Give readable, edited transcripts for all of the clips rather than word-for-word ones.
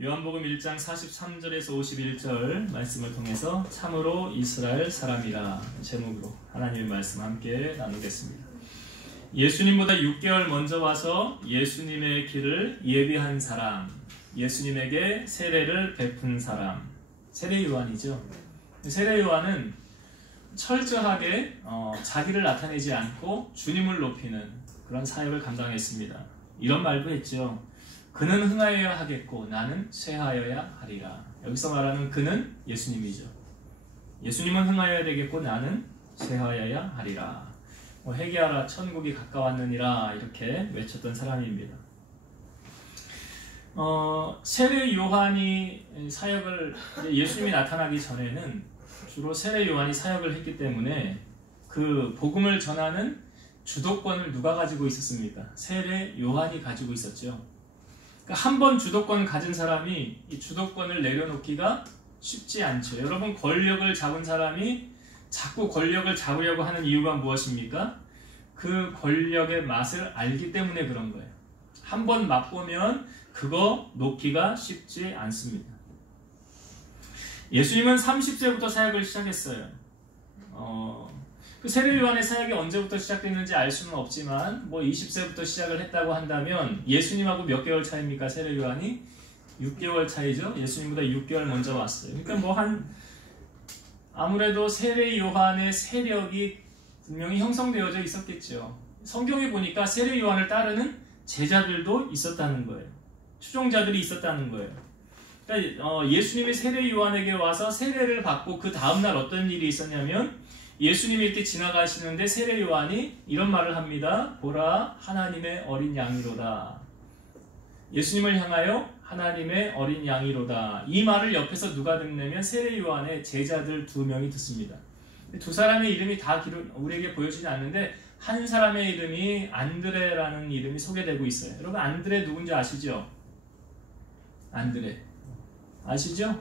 요한복음 1장 43절에서 51절 말씀을 통해서 참으로 이스라엘 사람이라 제목으로 하나님의 말씀 함께 나누겠습니다. 예수님보다 6개월 먼저 와서 예수님의 길을 예비한 사람, 예수님에게 세례를 베푼 사람, 세례 요한이죠. 세례 요한은 철저하게 자기를 나타내지 않고 주님을 높이는 그런 사역을 감당했습니다. 이런 말도 했죠. 그는 흥하여야 하겠고 나는 쇠하여야 하리라. 여기서 말하는 그는 예수님이죠. 예수님은 흥하여야 되겠고 나는 쇠하여야 하리라. 회개하라 천국이 가까웠느니라 이렇게 외쳤던 사람입니다. 세례 요한이 사역을 예수님이 나타나기 전에는 주로 세례 요한이 사역을 했기 때문에 그 복음을 전하는 주도권을 누가 가지고 있었습니까? 세례 요한이 가지고 있었죠. 한 번 주도권을 가진 사람이 이 주도권을 내려놓기가 쉽지 않죠. 여러분, 권력을 잡은 사람이 자꾸 권력을 잡으려고 하는 이유가 무엇입니까? 그 권력의 맛을 알기 때문에 그런 거예요. 한 번 맛보면 그거 놓기가 쉽지 않습니다. 예수님은 30세부터 사역을 시작했어요. 그 세례 요한의 사역이 언제부터 시작됐는지 알 수는 없지만 20세부터 시작을 했다고 한다면 예수님하고 몇 개월 차입니까? 세례 요한이 6개월 차이죠. 예수님보다 6개월 먼저 왔어요. 그러니까 아무래도 세례 요한의 세력이 분명히 형성되어져 있었겠죠. 성경에 보니까 세례 요한을 따르는 제자들도 있었다는 거예요. 추종자들이 있었다는 거예요. 그러니까 예수님이 세례 요한에게 와서 세례를 받고 그 다음날 어떤 일이 있었냐면 예수님이 이렇게 지나가시는데 세례 요한이 이런 말을 합니다. 보라, 하나님의 어린 양이로다. 예수님을 향하여 하나님의 어린 양이로다. 이 말을 옆에서 누가 듣냐면 세례 요한의 제자들 2명이 듣습니다. 두 사람의 이름이 다 우리에게 보여지지 않는데 한 사람의 이름이 안드레라는 이름이 소개되고 있어요. 여러분, 안드레 누군지 아시죠? 안드레 아시죠?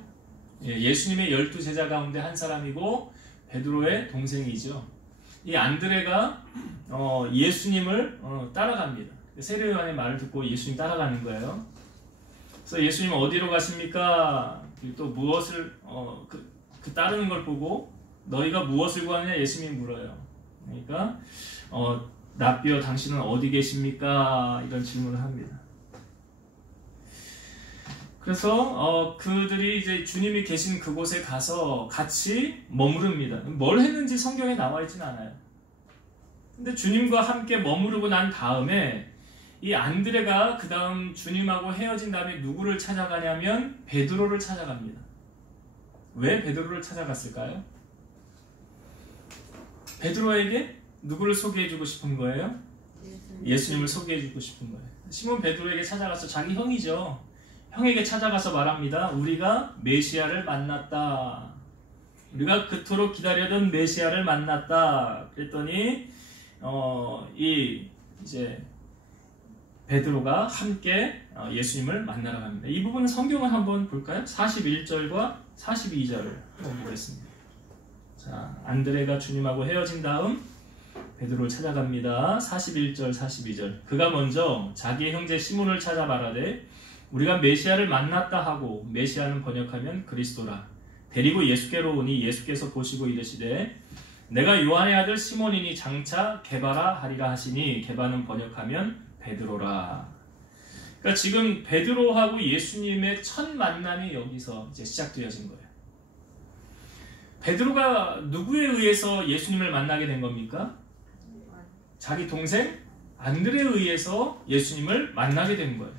예수님의 12제자 가운데 한 사람이고 베드로의 동생이죠. 이 안드레가 예수님을 따라갑니다. 세례 요한의 말을 듣고 예수님 따라가는 거예요. 그래서 예수님 어디로 가십니까? 또 무엇을 그 따르는 걸 보고 너희가 무엇을 구하느냐 예수님이 물어요. 그러니까 랍비여 당신은 어디 계십니까? 이런 질문을 합니다. 그래서 그들이 이제 주님이 계신 그곳에 가서 같이 머무릅니다. 뭘 했는지 성경에 나와 있진 않아요. 근데 주님과 함께 머무르고 난 다음에 이 안드레가 그 다음 주님하고 헤어진 다음에 누구를 찾아가냐면 베드로를 찾아갑니다. 왜 베드로를 찾아갔을까요? 베드로에게 누구를 소개해주고 싶은 거예요? 예수님을 소개해주고 싶은 거예요. 시몬 베드로에게 찾아가서 자기 형이죠. 형에게 찾아가서 말합니다. 우리가 메시아를 만났다. 우리가 그토록 기다려던 메시아를 만났다. 그랬더니 이제 베드로가 함께 예수님을 만나러 갑니다. 이 부분은 성경을 한번 볼까요? 41절과 42절을 한번 보겠습니다. 자, 안드레가 주님하고 헤어진 다음 베드로를 찾아갑니다. 41절, 42절. 그가 먼저 자기의 형제 시몬을 찾아 말하되 우리가 메시아를 만났다 하고, 메시아는 번역하면 그리스도라. 데리고 예수께로 오니 예수께서 보시고 이르시되 내가 요한의 아들 시몬이니 장차 게바라 하리라 하시니, 게바는 번역하면 베드로라. 그러니까 지금 베드로하고 예수님의 첫 만남이 여기서 이제 시작되어진 거예요. 베드로가 누구에 의해서 예수님을 만나게 된 겁니까? 자기 동생 안드레에 의해서 예수님을 만나게 된 거예요.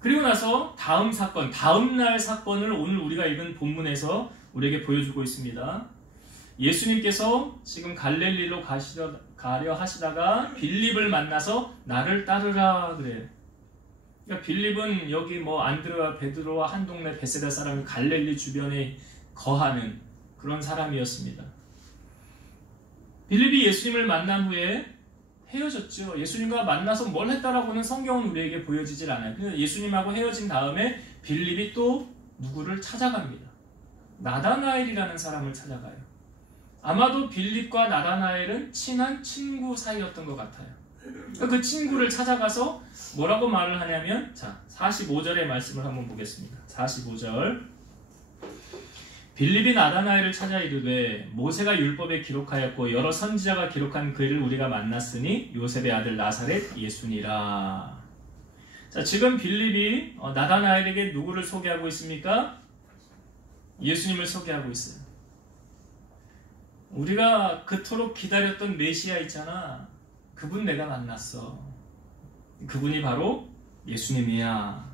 그리고 나서 다음 사건, 다음날 사건을 오늘 우리가 읽은 본문에서 우리에게 보여주고 있습니다. 예수님께서 지금 갈릴리로 가려 하시다가 빌립을 만나서 나를 따르라 그래요. 그러니까 빌립은 여기 안드레와 베드로와 한 동네 베세다 사람, 갈릴리 주변에 거하는 그런 사람이었습니다. 빌립이 예수님을 만난 후에 헤어졌죠. 예수님과 만나서 뭘 했다라고는 성경은 우리에게 보여지질 않아요. 그래서 예수님하고 헤어진 다음에 빌립이 또 누구를 찾아갑니다. 나다나엘이라는 사람을 찾아가요. 아마도 빌립과 나다나엘은 친한 친구 사이였던 것 같아요. 그 친구를 찾아가서 뭐라고 말을 하냐면, 자, 45절의 말씀을 한번 보겠습니다. 45절. 빌립이 나다나엘을 찾아 이르되 모세가 율법에 기록하였고 여러 선지자가 기록한 글을 우리가 만났으니 요셉의 아들 나사렛 예수니라. 자, 지금 빌립이 나다나엘에게 누구를 소개하고 있습니까? 예수님을 소개하고 있어요. 우리가 그토록 기다렸던 메시아 있잖아. 그분 내가 만났어. 그분이 바로 예수님이야.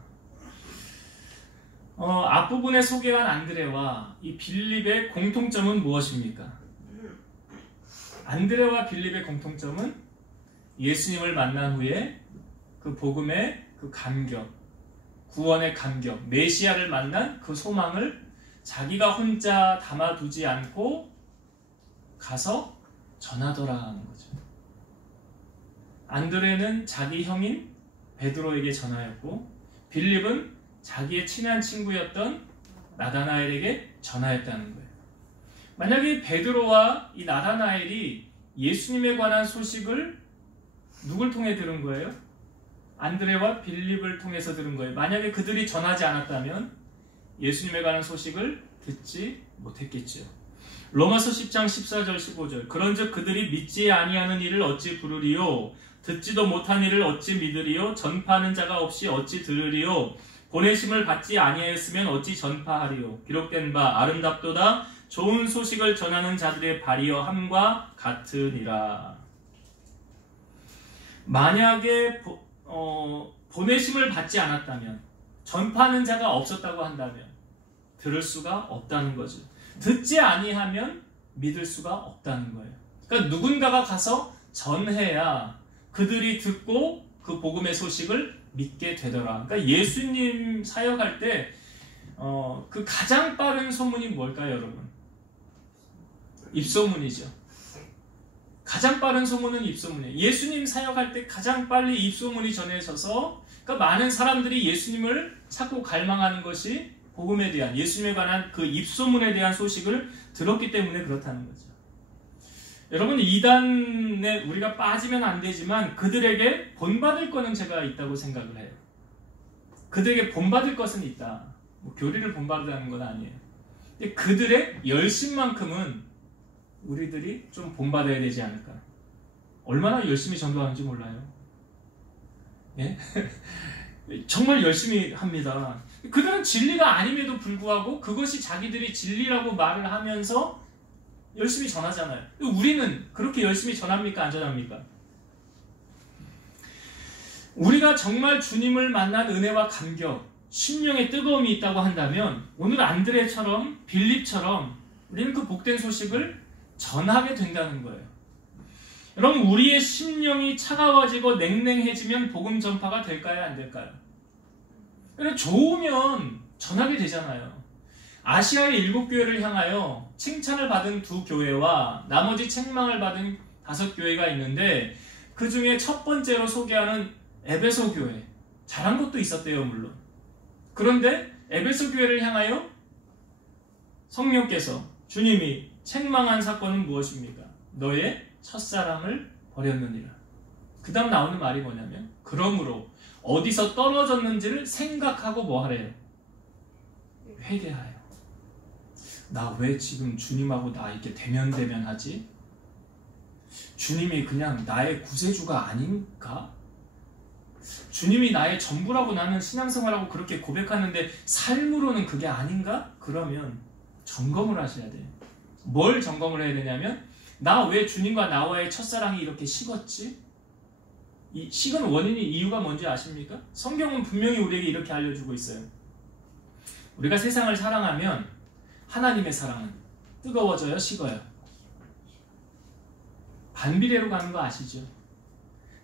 앞부분에 소개한 안드레와 이 빌립의 공통점은 무엇입니까? 안드레와 빌립의 공통점은 예수님을 만난 후에 그 복음의 그 감격, 구원의 감격, 메시아를 만난 그 소망을 자기가 혼자 담아두지 않고 가서 전하더라는 거죠. 안드레는 자기 형인 베드로에게 전하였고, 빌립은 자기의 친한 친구였던 나다나엘에게 전하였다는 거예요. 만약에 베드로와 이 나다나엘이 예수님에 관한 소식을 누굴 통해 들은 거예요? 안드레와 빌립을 통해서 들은 거예요. 만약에 그들이 전하지 않았다면 예수님에 관한 소식을 듣지 못했겠죠. 로마서 10장 14절 15절. 그런즉 그들이 믿지 아니하는 일을 어찌 부르리요? 듣지도 못한 일을 어찌 믿으리요? 전파하는 자가 없이 어찌 들으리요? 보내심을 받지 아니하였으면 어찌 전파하리요? 기록된 바 아름답도다 좋은 소식을 전하는 자들의 발이여 함과 같으니라. 만약에 보내심을 받지 않았다면, 전파하는 자가 없었다고 한다면 들을 수가 없다는 거죠. 듣지 아니하면 믿을 수가 없다는 거예요. 그러니까 누군가가 가서 전해야 그들이 듣고 그 복음의 소식을 믿게 되더라. 그러니까 예수님 사역할 때 그 가장 빠른 소문이 뭘까요, 여러분? 입소문이죠. 가장 빠른 소문은 입소문이에요. 예수님 사역할 때 가장 빨리 입소문이 전해져서, 그러니까 많은 사람들이 예수님을 찾고 갈망하는 것이 복음에 대한, 예수님에 관한 그 입소문에 대한 소식을 들었기 때문에 그렇다는 거죠. 여러분, 이단에 우리가 빠지면 안 되지만 그들에게 본받을 거는 제가 있다고 생각을 해요. 그들에게 본받을 것은 있다. 뭐 교리를 본받으라는 건 아니에요. 근데 그들의 열심만큼은 우리들이 좀 본받아야 되지 않을까. 얼마나 열심히 전도하는지 몰라요. 예? 정말 열심히 합니다. 그들은 진리가 아님에도 불구하고 그것이 자기들이 진리라고 말을 하면서 열심히 전하잖아요. 우리는 그렇게 열심히 전합니까? 안 전합니까? 우리가 정말 주님을 만난 은혜와 감격, 심령의 뜨거움이 있다고 한다면 오늘 안드레처럼 빌립처럼 우리는 그 복된 소식을 전하게 된다는 거예요. 여러분, 우리의 심령이 차가워지고 냉랭해지면 복음 전파가 될까요? 안 될까요? 좋으면 전하게 되잖아요. 아시아의 7교회를 향하여 칭찬을 받은 2교회와 나머지 책망을 받은 5교회가 있는데, 그 중에 첫 번째로 소개하는 에베소 교회, 잘한 것도 있었대요, 물론. 그런데 에베소 교회를 향하여 성령께서, 주님이 책망한 사건은 무엇입니까? 너의 첫사랑을 버렸느니라. 그 다음 나오는 말이 뭐냐면, 그러므로 어디서 떨어졌는지를 생각하고 뭐 하래요? 회개하여. 나 왜 지금 주님하고 나 이렇게 대면대면하지? 주님이 그냥 나의 구세주가 아닌가? 주님이 나의 전부라고 나는 신앙생활하고 그렇게 고백하는데 삶으로는 그게 아닌가? 그러면 점검을 하셔야 돼요. 뭘 점검을 해야 되냐면, 나 왜 주님과 나와의 첫사랑이 이렇게 식었지? 이 식은 원인이, 이유가 뭔지 아십니까? 성경은 분명히 우리에게 이렇게 알려주고 있어요. 우리가 세상을 사랑하면 하나님의 사랑은 뜨거워져요, 식어요? 반비례로 가는 거 아시죠?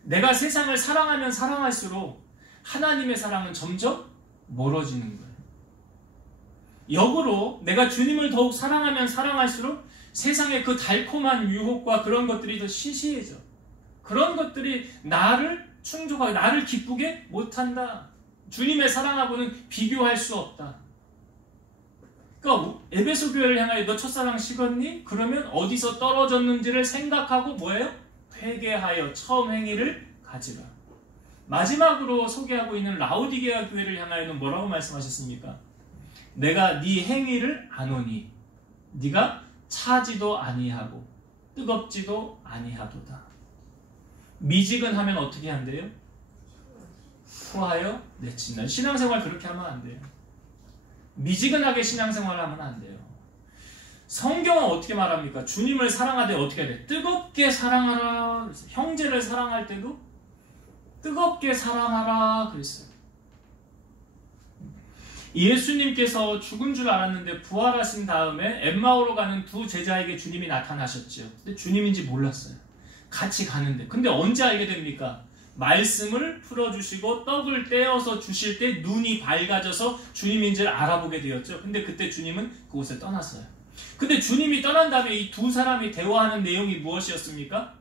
내가 세상을 사랑하면 사랑할수록 하나님의 사랑은 점점 멀어지는 거예요. 역으로 내가 주님을 더욱 사랑하면 사랑할수록 세상의 그 달콤한 유혹과 그런 것들이 더 시시해져. 그런 것들이 나를 충족하게, 나를 기쁘게 못한다. 주님의 사랑하고는 비교할 수 없다. 그러니까 에베소 교회를 향하여 너 첫사랑 식었니? 그러면 어디서 떨어졌는지를 생각하고 뭐예요? 회개하여 처음 행위를 하지라. 마지막으로 소개하고 있는 라오디게아 교회를 향하여는 뭐라고 말씀하셨습니까? 내가 네 행위를 아노니 네가 차지도 아니하고 뜨겁지도 아니하도다. 미지근하면 어떻게 한대요? 토하여 내친다. 신앙생활 그렇게 하면 안 돼요. 미지근하게 신앙생활을 하면 안 돼요. 성경은 어떻게 말합니까? 주님을 사랑하되 어떻게 해야 돼? 뜨겁게 사랑하라. 형제를 사랑할 때도 뜨겁게 사랑하라 그랬어요. 예수님께서 죽은 줄 알았는데 부활하신 다음에 엠마오로 가는 두 제자에게 주님이 나타나셨죠. 근데 주님인지 몰랐어요. 같이 가는데. 근데 언제 알게 됩니까? 말씀을 풀어주시고 떡을 떼어서 주실 때 눈이 밝아져서 주님인지를 알아보게 되었죠. 근데 그때 주님은 그곳에 떠났어요. 근데 주님이 떠난 다음에 이 두 사람이 대화하는 내용이 무엇이었습니까?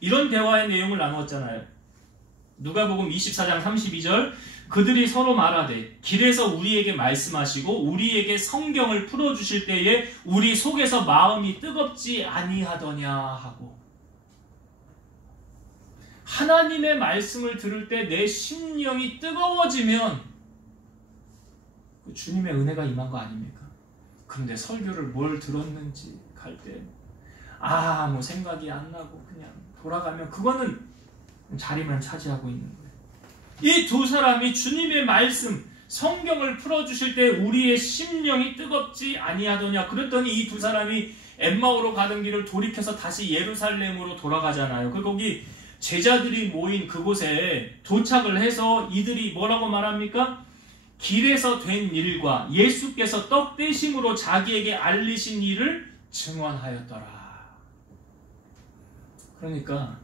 이런 대화의 내용을 나누었잖아요. 누가복음 24장 32절 그들이 서로 말하되 길에서 우리에게 말씀하시고 우리에게 성경을 풀어주실 때에 우리 속에서 마음이 뜨겁지 아니하더냐 하고, 하나님의 말씀을 들을 때 내 심령이 뜨거워지면 주님의 은혜가 임한 거 아닙니까? 그런데 설교를 뭘 들었는지 갈 때 아무 생각이 안 나고 그냥 돌아가면 그거는 자리만 차지하고 있는 거예요. 이 두 사람이 주님의 말씀, 성경을 풀어주실 때 우리의 심령이 뜨겁지 아니하더냐 그랬더니 이 두 사람이 엠마오로 가던 길을 돌이켜서 다시 예루살렘으로 돌아가잖아요. 그 거기 제자들이 모인 그곳에 도착을 해서 이들이 뭐라고 말합니까? 길에서 된 일과 예수께서 떡 떼심으로 자기에게 알리신 일을 증언하였더라. 그러니까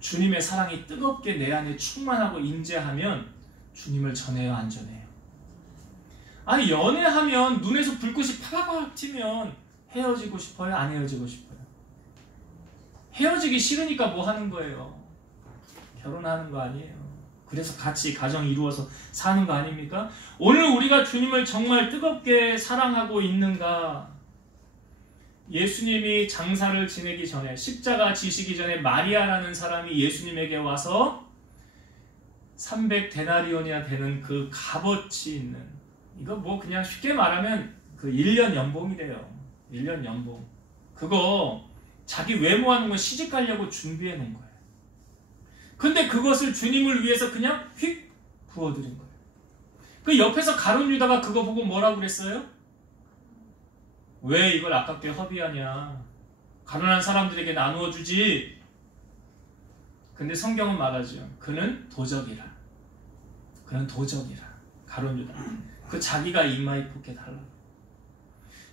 주님의 사랑이 뜨겁게 내 안에 충만하고 임재하면 주님을 전해요, 안 전해요? 아니, 연애하면 눈에서 불꽃이 파박 튀면 헤어지고 싶어요, 안 헤어지고 싶어요? 헤어지기 싫으니까 뭐 하는 거예요? 결혼하는 거 아니에요? 그래서 같이 가정 이루어서 사는 거 아닙니까? 오늘 우리가 주님을 정말 뜨겁게 사랑하고 있는가? 예수님이 장사를 지내기 전에, 십자가 지시기 전에 마리아라는 사람이 예수님에게 와서 300데나리온이나 되는 그 값어치 있는, 이거 뭐 그냥 쉽게 말하면 그 1년 연봉이래요. 1년 연봉. 그거 자기 외모하는 거 시집 가려고 준비해 놓은 거예요. 근데 그것을 주님을 위해서 그냥 휙 부어드린 거예요. 그 옆에서 가룟 유다가 그거 보고 뭐라고 그랬어요? 왜 이걸 아깝게 허비하냐? 가난한 사람들에게 나누어 주지. 근데 성경은 말하죠. 그는 도적이라. 그는 도적이라. 가룟 유다. 그 자기가 입마에 포켓 하려고.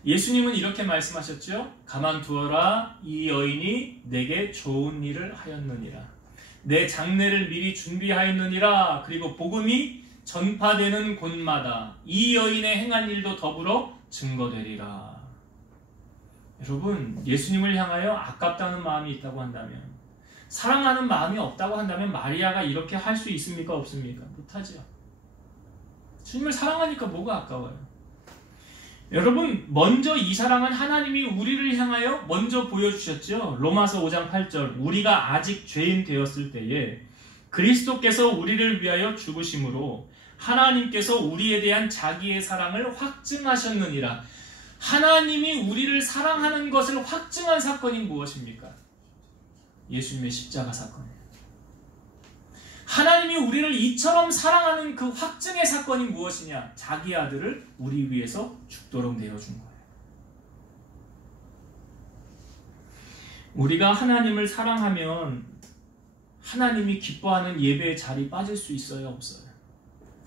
예수님은 이렇게 말씀하셨죠. 가만두어라. 이 여인이 내게 좋은 일을 하였느니라. 내 장례를 미리 준비하였느니라. 그리고 복음이 전파되는 곳마다 이 여인의 행한 일도 더불어 증거되리라. 여러분, 예수님을 향하여 아깝다는 마음이 있다고 한다면, 사랑하는 마음이 없다고 한다면 마리아가 이렇게 할 수 있습니까? 없습니까? 못하죠. 주님을 사랑하니까 뭐가 아까워요? 여러분, 먼저 이 사랑은 하나님이 우리를 향하여 먼저 보여주셨죠. 로마서 5장 8절 우리가 아직 죄인 되었을 때에 그리스도께서 우리를 위하여 죽으심으로 하나님께서 우리에 대한 자기의 사랑을 확증하셨느니라. 하나님이 우리를 사랑하는 것을 확증한 사건이 무엇입니까? 예수님의 십자가 사건이에요. 하나님이 우리를 이처럼 사랑하는 그 확증의 사건이 무엇이냐? 자기 아들을 우리 위해서 죽도록 내어준 거예요. 우리가 하나님을 사랑하면 하나님이 기뻐하는 예배의 자리 빠질 수 있어요? 없어요?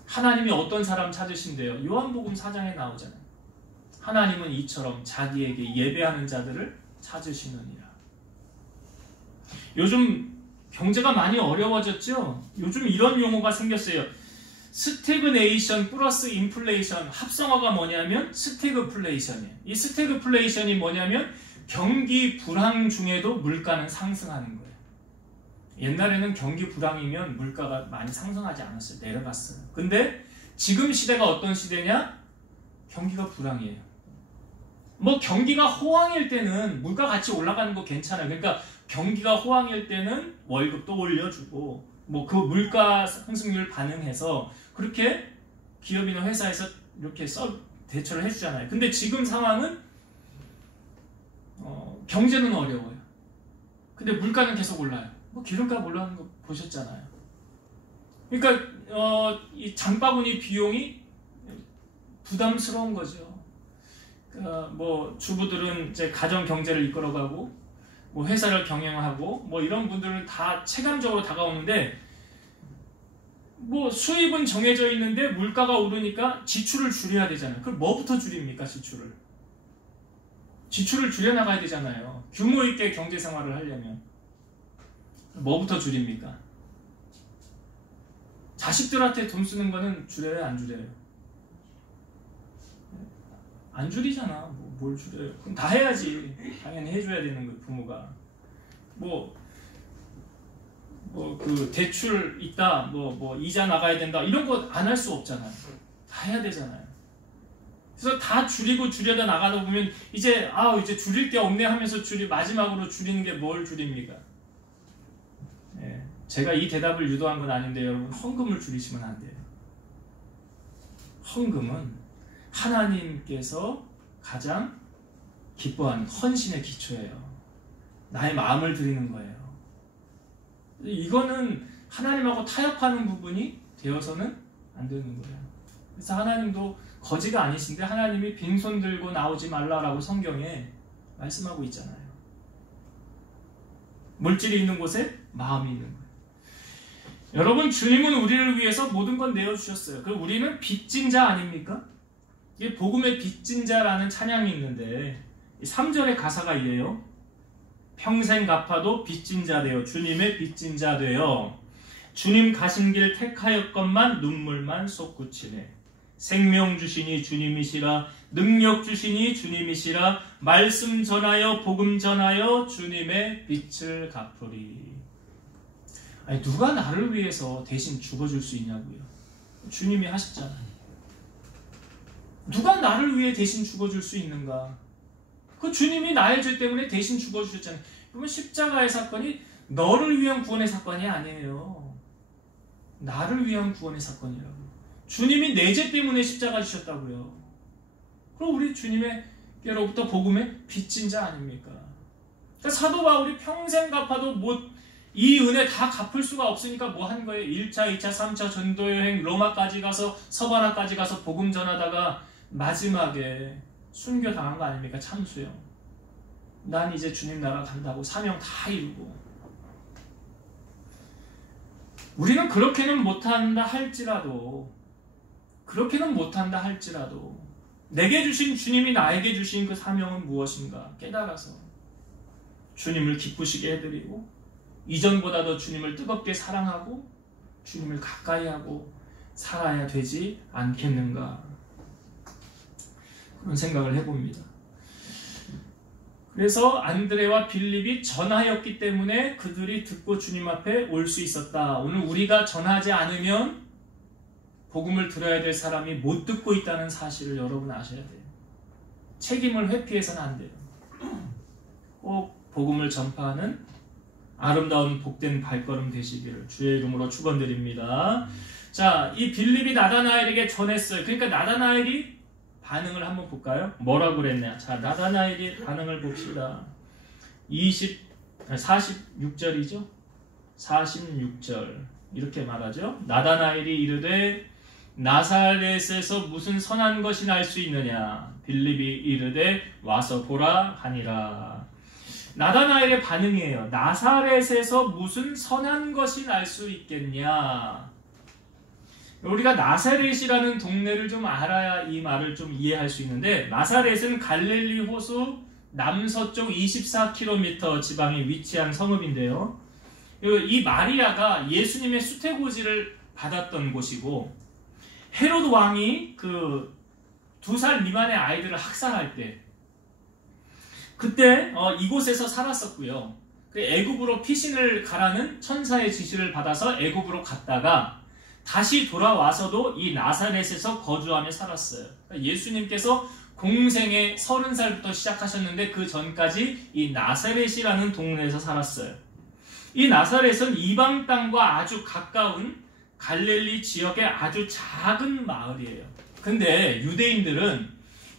하나님이 어떤 사람 찾으신대요? 요한복음 4장에 나오잖아요. 하나님은 이처럼 자기에게 예배하는 자들을 찾으시느니라. 요즘 경제가 많이 어려워졌죠? 요즘 이런 용어가 생겼어요. 스태그네이션 플러스 인플레이션, 합성어가 뭐냐면 스태그플레이션이에요. 이 스태그플레이션이 뭐냐면 경기 불황 중에도 물가는 상승하는 거예요. 옛날에는 경기 불황이면 물가가 많이 상승하지 않았어요. 내려갔어요. 근데 지금 시대가 어떤 시대냐? 경기가 불황이에요. 뭐 경기가 호황일 때는 물가 같이 올라가는 거 괜찮아요. 그러니까 경기가 호황일 때는 월급도 올려주고 뭐 그 물가 상승률 반응해서 그렇게 기업이나 회사에서 이렇게 대처를 해주잖아요. 근데 지금 상황은 경제는 어려워요. 근데 물가는 계속 올라요. 뭐 기름값 올라가는 거 보셨잖아요. 그러니까 이 장바구니 비용이 부담스러운 거죠. 뭐 주부들은 이제 가정 경제를 이끌어가고 뭐 회사를 경영하고 뭐 이런 분들은 다 체감적으로 다가오는데 뭐 수입은 정해져 있는데 물가가 오르니까 지출을 줄여야 되잖아요. 그럼 뭐부터 줄입니까? 지출을 줄여나가야 되잖아요. 규모 있게 경제 생활을 하려면 뭐부터 줄입니까? 자식들한테 돈 쓰는 거는 줄여요? 안 줄여요? 안 줄이잖아. 뭘 줄여요? 그럼 다 해야지. 당연히 해줘야 되는 거예요, 부모가. 그 대출 있다, 뭐 이자 나가야 된다 이런 거 안 할 수 없잖아요. 다 해야 되잖아요. 그래서 다 줄여다 나가다 보면 이제 줄일 게 없네 하면서 마지막으로 줄이는 게 뭘 줄입니까? 예, 제가 이 대답을 유도한 건 아닌데 여러분 헌금을 줄이시면 안 돼요. 헌금은 하나님께서 가장 기뻐하는 헌신의 기초예요. 나의 마음을 드리는 거예요. 이거는 하나님하고 타협하는 부분이 되어서는 안 되는 거예요. 그래서 하나님도 거지가 아니신데 하나님이 빈손 들고 나오지 말라라고 성경에 말씀하고 있잖아요. 물질이 있는 곳에 마음이 있는 거예요. 여러분, 주님은 우리를 위해서 모든 건 내어주셨어요. 그럼 우리는 빚진 자 아닙니까? 이게 복음의 빚진 자라는 찬양이 있는데 3절의 가사가 이래요. 평생 갚아도 빚진 자 되어 주님의 빚진 자 되어 주님 가신 길 택하였건만 눈물만 쏟구치네. 생명 주시니 주님이시라 능력 주시니 주님이시라 말씀 전하여 복음 전하여 주님의 빚을 갚으리. 아니 누가 나를 위해서 대신 죽어줄 수 있냐고요. 주님이 하셨잖아요. 누가 나를 위해 대신 죽어줄 수 있는가? 그 주님이 나의 죄 때문에 대신 죽어주셨잖아요. 그러면 십자가의 사건이 너를 위한 구원의 사건이 아니에요. 나를 위한 구원의 사건이라고. 주님이 내 죄 때문에 십자가 지셨다고요. 그럼 우리 주님께로부터 복음의 빚진 자 아닙니까? 그러니까 사도 바울이 평생 갚아도 이 은혜 다 갚을 수가 없으니까 뭐 한 거예요? 1차, 2차, 3차 전도여행 로마까지 가서 서바나까지 가서 복음 전하다가 마지막에 순교당한 거 아닙니까? 참수요. 난 이제 주님 나라 간다고 사명 다 이루고. 우리는 그렇게는 못한다 할지라도 내게 주신 주님이 나에게 주신 그 사명은 무엇인가 깨달아서 주님을 기쁘시게 해드리고 이전보다 더 주님을 뜨겁게 사랑하고 주님을 가까이 하고 살아야 되지 않겠는가 그런 생각을 해봅니다. 그래서 안드레와 빌립이 전하였기 때문에 그들이 듣고 주님 앞에 올 수 있었다. 오늘 우리가 전하지 않으면 복음을 들어야 될 사람이 못 듣고 있다는 사실을 여러분 아셔야 돼요. 책임을 회피해서는 안 돼요. 꼭 복음을 전파하는 아름다운 복된 발걸음 되시기를 주의 이름으로 축원드립니다. 자, 이 빌립이 나다나엘에게 전했어요. 그러니까 나다나엘이 반응을 한번 볼까요? 뭐라고 그랬냐? 자, 나다나엘이 반응을 봅시다. 46절이죠? 46절 이렇게 말하죠. 나다나엘이 이르되 나사렛에서 무슨 선한 것이 날 수 있느냐? 빌립이 이르되 와서 보라 하니라. 나다나엘의 반응이에요. 나사렛에서 무슨 선한 것이 날 수 있겠냐? 우리가 나사렛이라는 동네를 좀 알아야 이 말을 좀 이해할 수 있는데 나사렛은 갈릴리 호수 남서쪽 24km 지방에 위치한 성읍인데요. 이 마리아가 예수님의 수태고지를 받았던 곳이고 헤롯 왕이 그 2살 미만의 아이들을 학살할 때 그때 이곳에서 살았었고요. 애굽으로 피신을 가라는 천사의 지시를 받아서 애굽으로 갔다가 다시 돌아와서도 이 나사렛에서 거주하며 살았어요. 예수님께서 공생의 30살부터 시작하셨는데 그 전까지 이 나사렛이라는 동네에서 살았어요. 이 나사렛은 이방 땅과 아주 가까운 갈릴리 지역의 아주 작은 마을이에요. 근데 유대인들은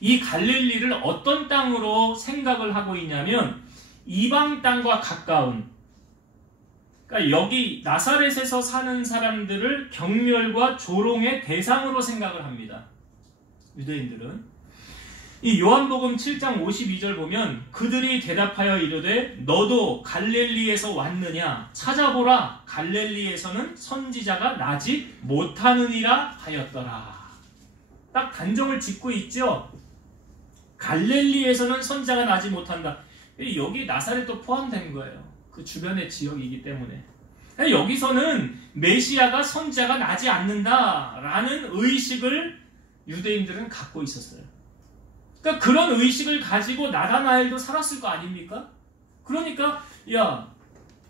이 갈릴리를 어떤 땅으로 생각을 하고 있냐면 이방 땅과 가까운, 그러니까 여기 나사렛에서 사는 사람들을 경멸과 조롱의 대상으로 생각을 합니다. 유대인들은. 이 요한복음 7장 52절 보면 그들이 대답하여 이르되 너도 갈릴리에서 왔느냐? 찾아보라. 갈릴리에서는 선지자가 나지 못하느니라 하였더라. 딱 단정을 짓고 있죠. 갈릴리에서는 선지자가 나지 못한다. 여기 나사렛도 포함된 거예요. 그 주변의 지역이기 때문에. 여기서는 메시아가 선지자가 나지 않는다라는 의식을 유대인들은 갖고 있었어요. 그러니까 그런 의식을 가지고 나다나엘도 살았을 거 아닙니까? 그러니까 야,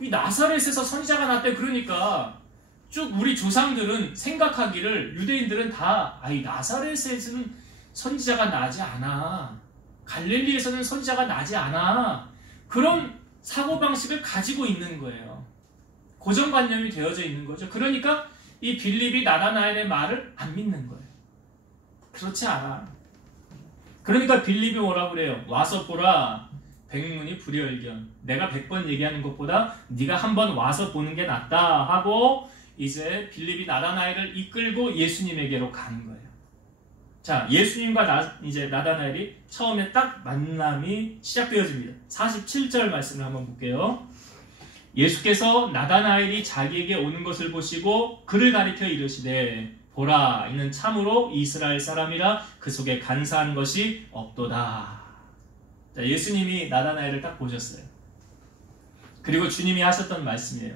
이 나사렛에서 선지자가 났대. 그러니까 쭉 우리 조상들은 생각하기를, 유대인들은 다 이 나사렛에서는 선지자가 나지 않아, 갈릴리에서는 선지자가 나지 않아, 그런 사고방식을 가지고 있는 거예요. 고정관념이 되어져 있는 거죠. 그러니까 이 빌립이 나다나엘의 말을 안 믿는 거예요. 그렇지 않아. 그러니까 빌립이 뭐라고 그래요? 와서 보라. 백문이 불여일견. 내가 100번 얘기하는 것보다 네가 한번 와서 보는 게 낫다 하고 이제 빌립이 나다나엘을 이끌고 예수님에게로 가는 거예요. 자, 예수님과 이제 나다나엘이 처음에 딱 만남이 시작되어집니다. 47절 말씀을 한번 볼게요. 예수께서 나다나엘이 자기에게 오는 것을 보시고 그를 가리켜 이르시되 보라, 이는 참으로 이스라엘 사람이라 그 속에 간사한 것이 없도다. 자, 예수님이 나다나엘을 딱 보셨어요. 그리고 주님이 하셨던 말씀이에요.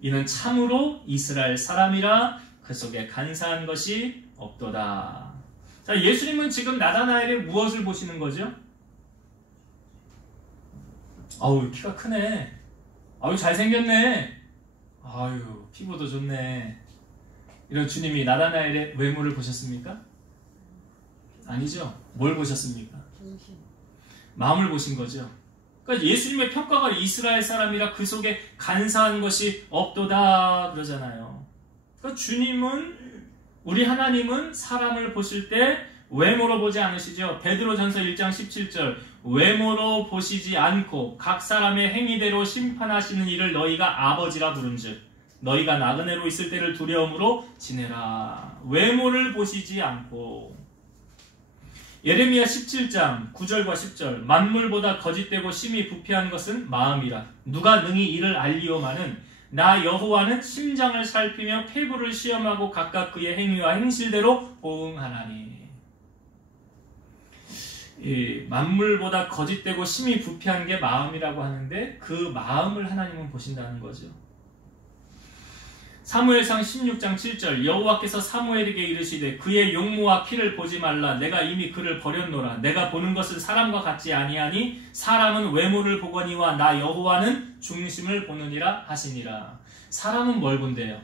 이는 참으로 이스라엘 사람이라 그 속에 간사한 것이 없도다. 자, 예수님은 지금 나다나엘의 무엇을 보시는 거죠? 아우, 키가 크네. 아유, 잘생겼네. 아유, 피부도 좋네. 이런 주님이 나다나엘의 외모를 보셨습니까? 아니죠. 뭘 보셨습니까? 마음을 보신 거죠. 그러니까 예수님의 평가가 이스라엘 사람이라 그 속에 간사한 것이 없도다 그러잖아요. 그러니까 주님은, 우리 하나님은 사람을 보실 때 외모로 보지 않으시죠. 베드로전서 1장 17절 외모로 보시지 않고 각 사람의 행위대로 심판하시는 이를 너희가 아버지라 부른즉 너희가 나그네로 있을 때를 두려움으로 지내라. 외모를 보시지 않고. 예레미야 17장 9절과 10절 만물보다 거짓되고 심히 부패한 것은 마음이라. 누가 능히 이를 알리오마는 나 여호와는 심장을 살피며 폐부를 시험하고 각각 그의 행위와 행실대로 보응하나니. 만물보다 거짓되고 심히 부패한 게 마음이라고 하는데 그 마음을 하나님은 보신다는 거죠. 사무엘상 16장 7절 여호와께서 사무엘에게 이르시되 그의 용모와 키를 보지 말라. 내가 이미 그를 버렸노라. 내가 보는 것은 사람과 같지 아니하니 사람은 외모를 보거니와 나 여호와는 중심을 보느니라 하시니라. 사람은 뭘 본대요?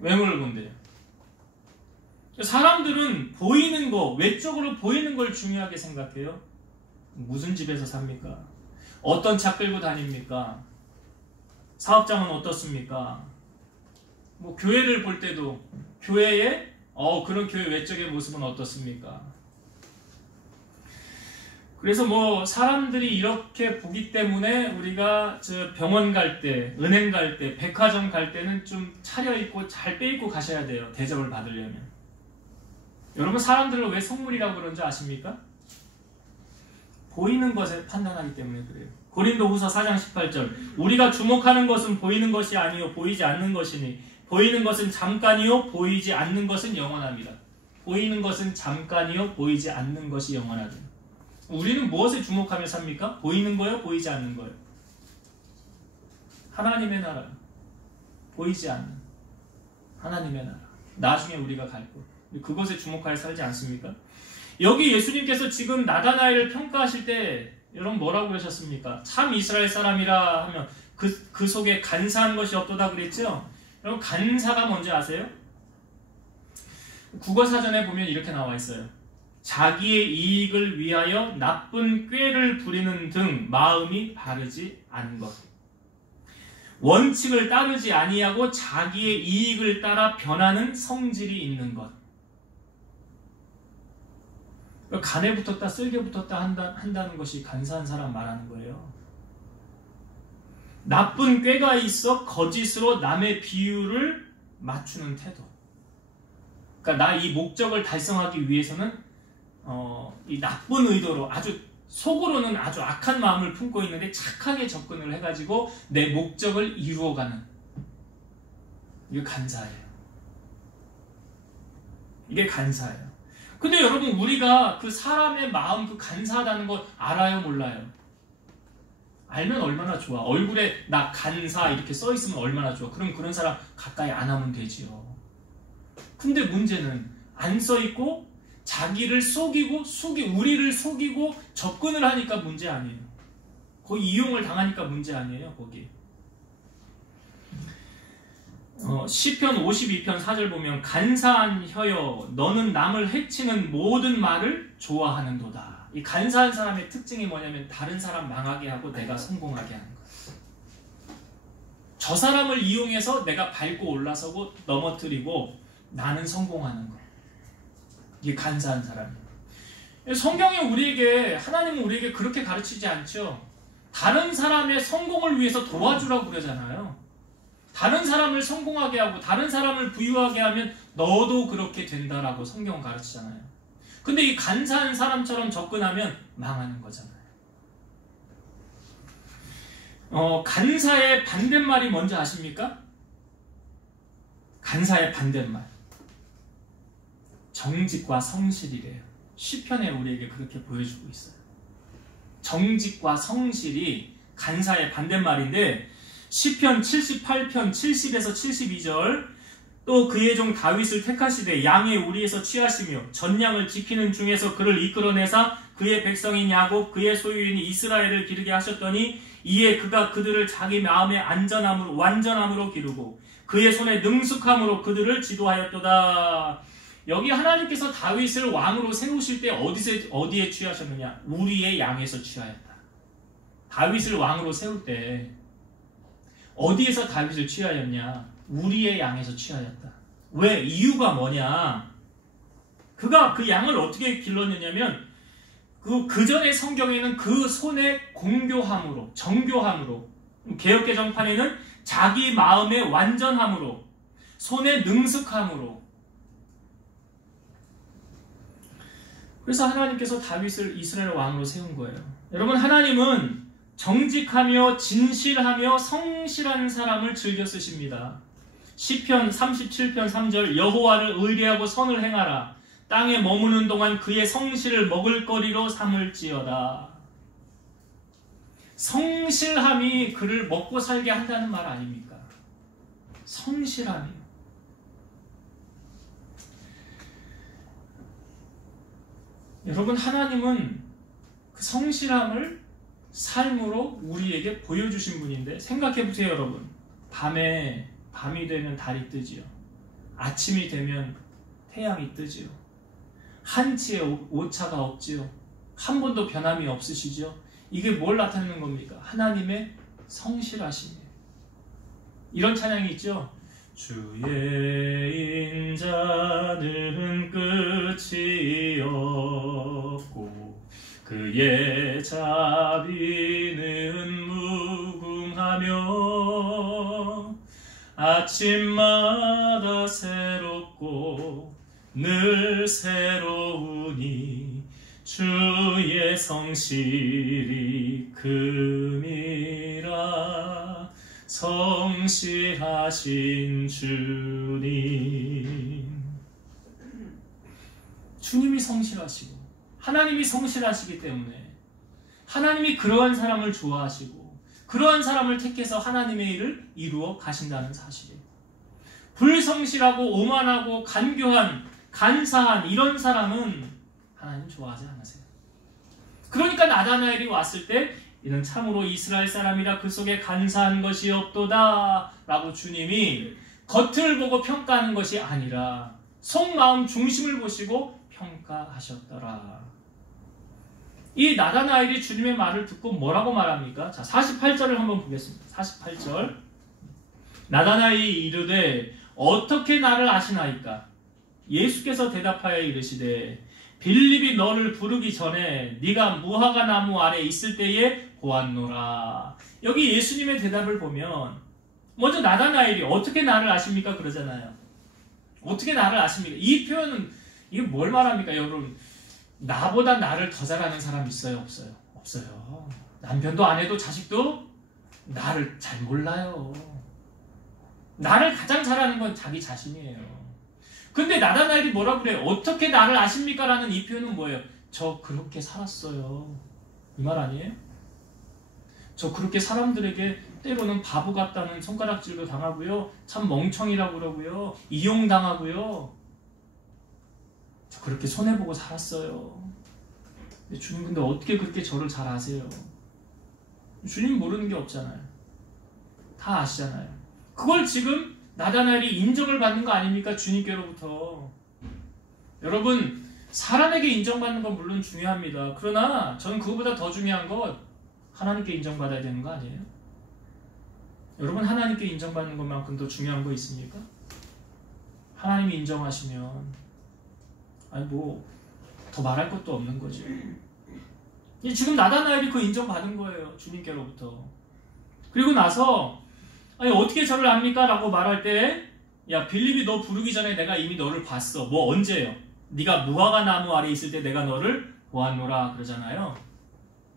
외모를 본대요. 사람들은 보이는 거, 외적으로 보이는 걸 중요하게 생각해요. 무슨 집에서 삽니까? 어떤 차 끌고 다닙니까? 사업장은 어떻습니까? 뭐 교회를 볼 때도 교회에 그런 교회 외적의 모습은 어떻습니까? 그래서 뭐 사람들이 이렇게 보기 때문에 우리가 저 병원 갈 때, 은행 갈 때, 백화점 갈 때는 좀 차려입고 잘 빼입고 가셔야 돼요. 대접을 받으려면. 여러분, 사람들을 왜 속물이라고 그러는 줄 아십니까? 보이는 것에 판단하기 때문에 그래요. 고린도후서 4장 18절 우리가 주목하는 것은 보이는 것이 아니요 보이지 않는 것이니 보이는 것은 잠깐이요 보이지 않는 것은 영원합니다. 보이는 것은 잠깐이요 보이지 않는 것이 영원하다. 우리는 무엇에 주목하며 삽니까? 보이는 거요 보이지 않는 거요? 하나님의 나라, 보이지 않는 하나님의 나라, 나중에 우리가 갈 것, 그것에 주목하여 살지 않습니까? 여기 예수님께서 지금 나다나엘을 평가하실 때 여러분 뭐라고 그러셨습니까? 참 이스라엘 사람이라 하면 그 속에 간사한 것이 없도다 그랬죠? 여러분, 간사가 뭔지 아세요? 국어사전에 보면 이렇게 나와 있어요. 자기의 이익을 위하여 나쁜 꾀를 부리는 등 마음이 바르지 않은 것. 원칙을 따르지 아니하고 자기의 이익을 따라 변하는 성질이 있는 것. 간에 붙었다 쓸개 붙었다 한다는 것이 간사한 사람 말하는 거예요. 나쁜 꾀가 있어 거짓으로 남의 비유를 맞추는 태도. 그러니까 나 이 목적을 달성하기 위해서는 이 나쁜 의도로 아주 속으로는 아주 악한 마음을 품고 있는데 착하게 접근을 해가지고 내 목적을 이루어가는, 이게 간사예요. 이게 간사예요. 근데 여러분, 우리가 그 사람의 마음, 그 간사하다는 거 알아요, 몰라요? 알면 얼마나 좋아. 얼굴에 나 간사 이렇게 써 있으면 얼마나 좋아. 그럼 그런 사람 가까이 안 하면 되지요. 근데 문제는 안 써 있고 자기를 속이고 우리를 속이고 접근을 하니까 문제 아니에요. 거기 이용을 당하니까 문제 아니에요. 거기 시편 52편 4절 보면 간사한 혀여 너는 남을 해치는 모든 말을 좋아하는도다. 이 간사한 사람의 특징이 뭐냐면 다른 사람 망하게 하고 내가 성공하게 하는 거예요. 저 사람을 이용해서 내가 밟고 올라서고 넘어뜨리고 나는 성공하는 거예요. 이게 간사한 사람이에요. 성경이 우리에게, 하나님은 우리에게 그렇게 가르치지 않죠. 다른 사람의 성공을 위해서 도와주라고 그러잖아요. 다른 사람을 성공하게 하고 다른 사람을 부유하게 하면 너도 그렇게 된다라고 성경은 가르치잖아요. 근데 이 간사한 사람처럼 접근하면 망하는 거잖아요. 간사의 반대말이 뭔지 아십니까? 간사의 반대말. 정직과 성실이래요. 시편에 우리에게 그렇게 보여주고 있어요. 정직과 성실이 간사의 반대말인데 시편 78편 70에서 72절 또 그의 종 다윗을 택하시되 양의 우리에서 취하시며 전양을 지키는 중에서 그를 이끌어내사 그의 백성인 야곱 그의 소유인 이스라엘을 기르게 하셨더니 이에 그가 그들을 자기 마음의 완전함으로 기르고 그의 손에 능숙함으로 그들을 지도하였도다. 여기 하나님께서 다윗을 왕으로 세우실 때 어디에 취하셨느냐? 우리의 양에서 취하였다. 다윗을 왕으로 세울 때 어디에서 다윗을 취하였냐? 우리의 양에서 취하였다. 왜? 이유가 뭐냐? 그가 그 양을 어떻게 길렀느냐면 그 전에 성경에는 그 손에 공교함으로, 정교함으로, 개역개정판에는 자기 마음의 완전함으로, 손에 능숙함으로. 그래서 하나님께서 다윗을 이스라엘 왕으로 세운 거예요. 여러분, 하나님은 정직하며 진실하며 성실한 사람을 즐겨 쓰십니다. 시편 37편 3절 여호와를 의뢰하고 선을 행하라. 땅에 머무는 동안 그의 성실을 먹을거리로 삼을지어다. 성실함이 그를 먹고 살게 한다는 말 아닙니까? 성실함이. 여러분, 하나님은 그 성실함을 삶으로 우리에게 보여주신 분인데 생각해보세요. 여러분, 밤이 되면 달이 뜨지요. 아침이 되면 태양이 뜨지요. 한치의 오차가 없지요. 한 번도 변함이 없으시죠. 이게 뭘 나타내는 겁니까? 하나님의 성실하심이에요. 이런 찬양이 있죠. 주의 인자는 끝이 없고 그의 자비는 무궁하며 아침마다 새롭고 늘 새로우니 주의 성실이 큼이라. 성실하신 주님. 주님이 성실하시고 하나님이 성실하시기 때문에 하나님이 그러한 사람을 좋아하시고 그러한 사람을 택해서 하나님의 일을 이루어 가신다는 사실이에요. 불성실하고 오만하고 간교한, 간사한 이런 사람은 하나님 좋아하지 않으세요. 그러니까 나다나엘이 왔을 때 이는 참으로 이스라엘 사람이라 그 속에 간사한 것이 없도다 라고 주님이 겉을 보고 평가하는 것이 아니라 속마음 중심을 보시고 평가하셨더라. 이 나다나엘이 주님의 말을 듣고 뭐라고 말합니까? 자, 48절을 한번 보겠습니다. 48절 나다나엘이 이르되 어떻게 나를 아시나이까? 예수께서 대답하여 이르시되 빌립이 너를 부르기 전에 네가 무화과 나무 아래 있을 때에 보았노라. 여기 예수님의 대답을 보면 먼저 나다나엘이 어떻게 나를 아십니까? 그러잖아요. 어떻게 나를 아십니까? 이 표현은 이게 뭘 말합니까? 여러분, 나보다 나를 더 잘 아는 사람 있어요? 없어요? 없어요. 남편도 아내도 자식도 나를 잘 몰라요. 나를 가장 잘 아는 건 자기 자신이에요. 근데 나다나엘이 뭐라고 그래요? 어떻게 나를 아십니까? 라는 이 표현은 뭐예요? 저 그렇게 살았어요. 이 말 아니에요? 저 그렇게 사람들에게 때로는 바보 같다는 손가락질도 당하고요. 참 멍청이라고 그러고요. 이용당하고요. 저 그렇게 손해보고 살았어요. 근데 주님 근데 어떻게 그렇게 저를 잘 아세요? 주님 모르는 게 없잖아요. 다 아시잖아요. 그걸 지금 나다나엘이 인정을 받는 거 아닙니까? 주님께로부터. 여러분, 사람에게 인정받는 건 물론 중요합니다. 그러나 저는 그거보다 더 중요한 건 하나님께 인정받아야 되는 거 아니에요? 여러분, 하나님께 인정받는 것만큼 더 중요한 거 있습니까? 하나님이 인정하시면 아니 뭐 더 말할 것도 없는 거죠. 지금 나다나엘이 그 인정받은 거예요. 주님께로부터. 그리고 나서 아니 어떻게 저를 압니까? 라고 말할 때 야 빌립이 너 부르기 전에 내가 이미 너를 봤어. 뭐 언제요? 네가 무화과 나무 아래 있을 때 내가 너를 보았노라 그러잖아요.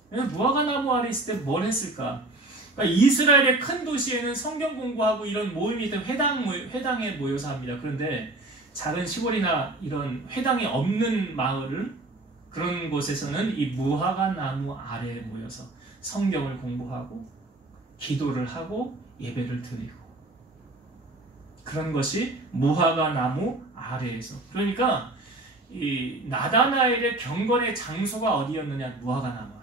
무화과 나무 아래 있을 때 뭘 했을까? 그러니까 이스라엘의 큰 도시에는 성경 공부하고 이런 모임이 회당에 모여서 합니다. 그런데 작은 시골이나 이런 회당이 없는 마을을 그런 곳에서는 이 무화과 나무 아래에 모여서 성경을 공부하고 기도를 하고 예배를 드리고 그런 것이 무화과 나무 아래에서. 그러니까 이 나다나엘의 경건의 장소가 어디였느냐? 무화과 나무 아래.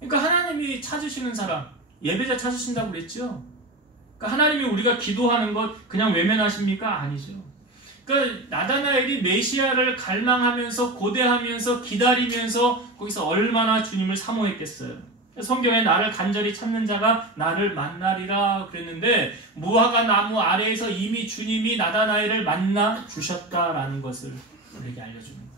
그러니까 하나님이 찾으시는 사람, 예배자 찾으신다고 그랬죠. 그러니까 하나님이 우리가 기도하는 것 그냥 외면하십니까? 아니죠. 그러니까 나다나엘이 메시아를 갈망하면서 고대하면서 기다리면서 거기서 얼마나 주님을 사모했겠어요. 성경에 나를 간절히 찾는 자가 나를 만나리라 그랬는데 무화과 나무 아래에서 이미 주님이 나다나엘을 만나 주셨다라는 것을 우리에게 알려주는 거예요.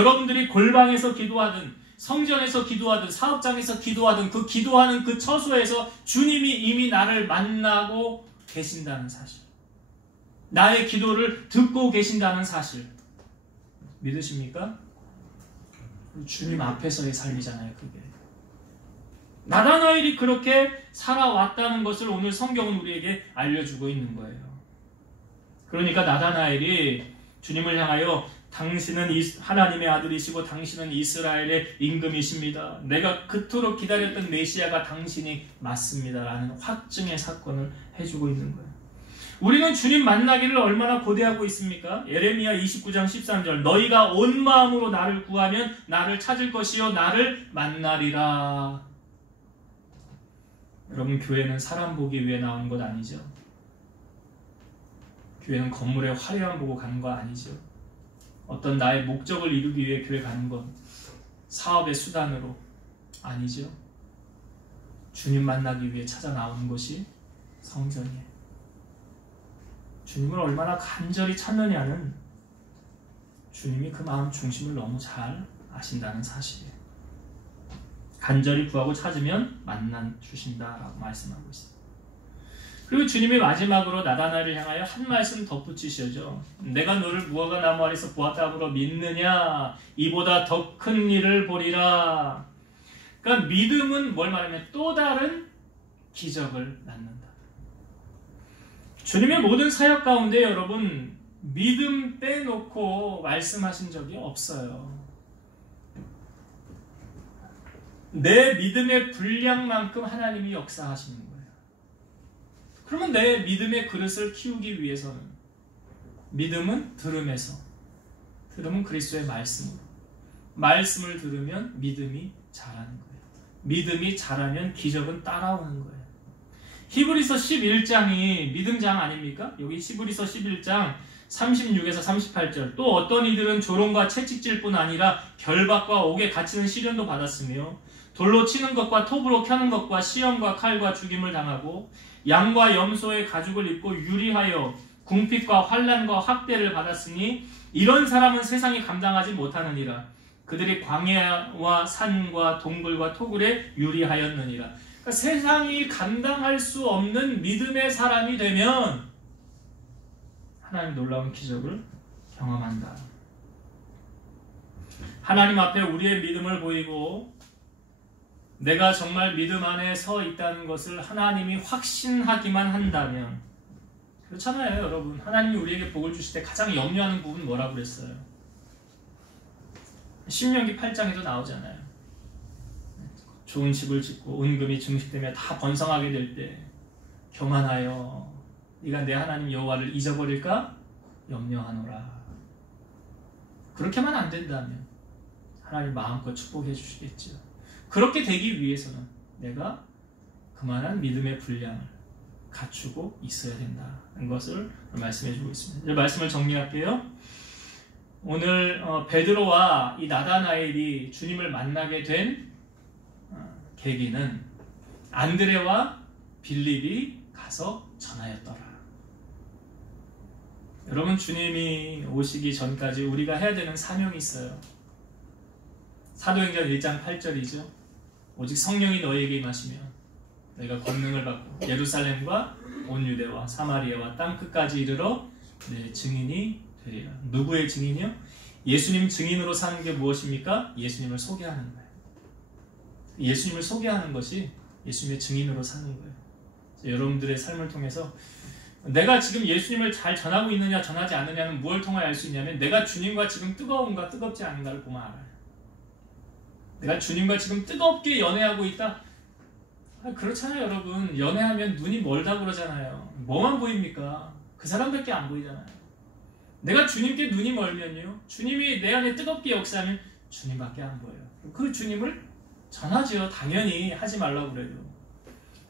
여러분들이 골방에서 기도하든 성전에서 기도하든 사업장에서 기도하든 그 기도하는 그 처소에서 주님이 이미 나를 만나고 계신다는 사실, 나의 기도를 듣고 계신다는 사실 믿으십니까? 주님 앞에서의 삶이잖아요. 그게 나다나엘이 그렇게 살아왔다는 것을 오늘 성경은 우리에게 알려주고 있는 거예요. 그러니까 나다나엘이 주님을 향하여 당신은 하나님의 아들이시고 당신은 이스라엘의 임금이십니다. 내가 그토록 기다렸던 메시아가 당신이 맞습니다. 라는 확증의 사건을 해주고 있는 거예요. 우리는 주님 만나기를 얼마나 고대하고 있습니까? 예레미야 29장 13절 너희가 온 마음으로 나를 구하면 나를 찾을 것이요 나를 만나리라. 여러분, 교회는 사람 보기 위해 나온 것 아니죠? 교회는 건물의 화려함 보고 가는 거 아니죠? 어떤 나의 목적을 이루기 위해 교회 가는 것, 사업의 수단으로 아니죠? 주님 만나기 위해 찾아 나오는 것이 성전이에요. 주님을 얼마나 간절히 찾느냐는 주님이 그 마음 중심을 너무 잘 아신다는 사실이에요. 간절히 구하고 찾으면 만나 주신다라고 말씀하고 있습니다. 그리고 주님이 마지막으로 나다나엘을 향하여 한 말씀 덧붙이시죠. 내가 너를 무화과 나무 아래서 보았다 하므로 믿느냐? 이보다 더 큰 일을 보리라. 그러니까 믿음은 뭘 말하면 또 다른 기적을 낳는다. 주님의 모든 사역 가운데 여러분 믿음 빼놓고 말씀하신 적이 없어요. 내 믿음의 분량만큼 하나님이 역사하시는 거예요. 그러면 내 믿음의 그릇을 키우기 위해서는 믿음은 들음에서, 들음은 그리스도의 말씀으로, 말씀을 들으면 믿음이 자라는 거예요. 믿음이 자라면 기적은 따라오는 거예요. 히브리서 11장이 믿음장 아닙니까? 여기 히브리서 11장 36에서 38절 또 어떤 이들은 조롱과 채찍질뿐 아니라 결박과 옥에 갇히는 시련도 받았으며 돌로 치는 것과 톱으로 켜는 것과 시험과 칼과 죽임을 당하고 양과 염소의 가죽을 입고 유리하여 궁핍과 환난과 학대를 받았으니 이런 사람은 세상이 감당하지 못하느니라. 그들이 광야와 산과 동굴과 토굴에 유리하였느니라. 그러니까 세상이 감당할 수 없는 믿음의 사람이 되면 하나님 놀라운 기적을 경험한다. 하나님 앞에 우리의 믿음을 보이고 내가 정말 믿음 안에 서 있다는 것을 하나님이 확신하기만 한다면, 그렇잖아요 여러분. 하나님이 우리에게 복을 주실 때 가장 염려하는 부분 뭐라고 그랬어요? 신명기 8장에도 나오잖아요. 좋은 집을 짓고 은금이 증식되며 다 번성하게 될 때 교만하여 네가 내 하나님 여호와를 잊어버릴까 염려하노라. 그렇게만 안 된다면 하나님 마음껏 축복해 주시겠죠. 그렇게 되기 위해서는 내가 그만한 믿음의 분량을 갖추고 있어야 된다는 것을 말씀해 주고 있습니다. 이제 말씀을 정리할게요. 오늘 베드로와 이 나다나엘이 주님을 만나게 된 계기는 안드레와 빌립이 가서 전하였더라. 여러분, 주님이 오시기 전까지 우리가 해야 되는 사명이 있어요. 사도행전 1장 8절이죠. 오직 성령이 너희에게 임하시면 너희가 권능을 받고 예루살렘과 온 유대와 사마리아와 땅끝까지 이르러 내 증인이 되리라. 누구의 증인이요? 예수님 증인으로 사는 게 무엇입니까? 예수님을 소개하는 거예요. 예수님을 소개하는 것이 예수님의 증인으로 사는 거예요. 여러분들의 삶을 통해서 내가 지금 예수님을 잘 전하고 있느냐 전하지 않느냐는 무엇을 통하여 알 수 있냐면 내가 주님과 지금 뜨거운가 뜨겁지 않은가를 보면 알아요. 내가 주님과 지금 뜨겁게 연애하고 있다? 그렇잖아요 여러분. 연애하면 눈이 멀다 그러잖아요. 뭐만 보입니까? 그 사람밖에 안 보이잖아요. 내가 주님께 눈이 멀면요, 주님이 내 안에 뜨겁게 역사하면 주님밖에 안 보여요. 그 주님을 전하죠. 당연히 하지 말라고 그래요.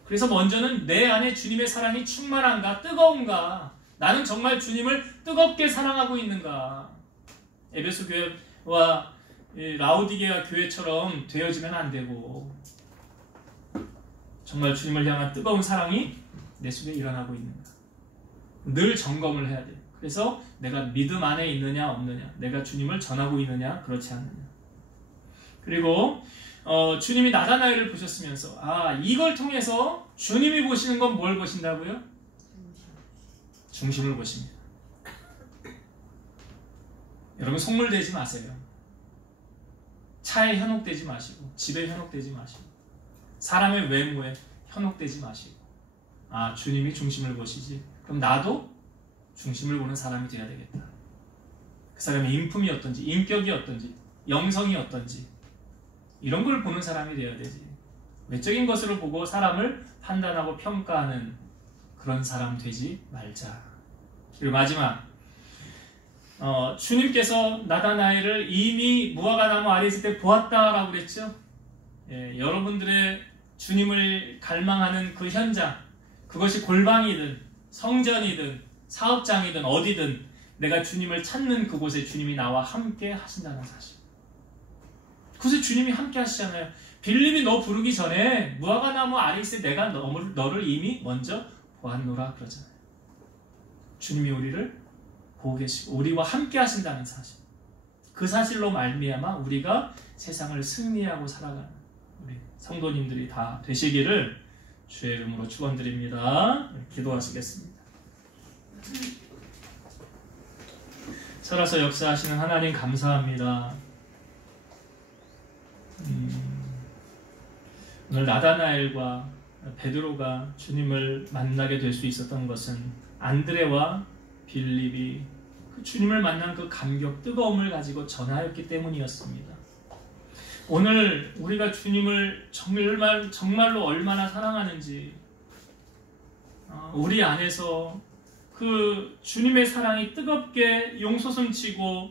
그래서 먼저는 내 안에 주님의 사랑이 충만한가, 뜨거운가, 나는 정말 주님을 뜨겁게 사랑하고 있는가. 에베소 교회와 라오디게아 교회처럼 되어지면 안 되고 정말 주님을 향한 뜨거운 사랑이 내 속에 일어나고 있는가. 늘 점검을 해야 돼요. 그래서 내가 믿음 안에 있느냐 없느냐, 내가 주님을 전하고 있느냐 그렇지 않느냐. 그리고 주님이 나다나엘을 보셨으면서 이걸 통해서 주님이 보시는 건 뭘 보신다고요? 중심을 보십니다. 여러분, 속물되지 마세요. 차에 현혹되지 마시고, 집에 현혹되지 마시고, 사람의 외모에 현혹되지 마시고, 주님이 중심을 보시지, 그럼 나도 중심을 보는 사람이 되어야 되겠다. 그 사람의 인품이 어떤지, 인격이 어떤지, 영성이 어떤지, 이런 걸 보는 사람이 되어야 되지. 외적인 것으로 보고 사람을 판단하고 평가하는 그런 사람 되지 말자. 그리고 마지막, 주님께서 나다나엘을 이미 무화과나무 아래 있을 때 보았다라고 그랬죠. 여러분들의 주님을 갈망하는 그 현장, 그것이 골방이든 성전이든 사업장이든 어디든 내가 주님을 찾는 그곳에 주님이 나와 함께 하신다는 사실. 그래서 주님이 함께 하시잖아요. 빌립이 너 부르기 전에 무화과나무 아래 있을 때 내가 너를 이미 먼저 보았노라 그러잖아요. 주님이 우리를 보고 계시고 우리와 함께 하신다는 사실. 그 사실로 말미암아 우리가 세상을 승리하고 살아가는 우리 성도님들이 다 되시기를 주의 이름으로 축원드립니다. 기도하시겠습니다. 살아서 역사하시는 하나님 감사합니다. 오늘 나다나엘과 베드로가 주님을 만나게 될 수 있었던 것은 안드레와 빌립이 그 주님을 만난 그 감격, 뜨거움을 가지고 전하였기 때문이었습니다. 오늘 우리가 주님을 정말로 얼마나 사랑하는지 우리 안에서 그 주님의 사랑이 뜨겁게 용솟음치고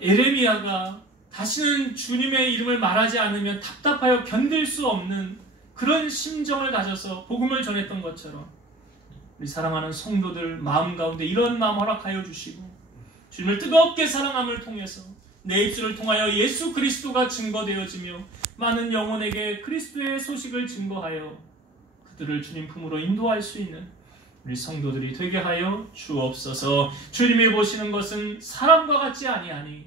에레미야가 다시는 주님의 이름을 말하지 않으면 답답하여 견딜 수 없는 그런 심정을 가져서 복음을 전했던 것처럼 우리 사랑하는 성도들 마음 가운데 이런 마음 허락하여 주시고 주님을 뜨겁게 사랑함을 통해서 내 입술을 통하여 예수 그리스도가 증거되어지며 많은 영혼에게 그리스도의 소식을 증거하여 그들을 주님 품으로 인도할 수 있는 우리 성도들이 되게 하여 주옵소서. 주님이 보시는 것은 사람과 같지 아니하니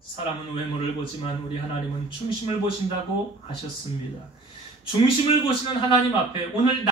사람은 외모를 보지만 우리 하나님은 중심을 보신다고 하셨습니다. 중심을 보시는 하나님 앞에 오늘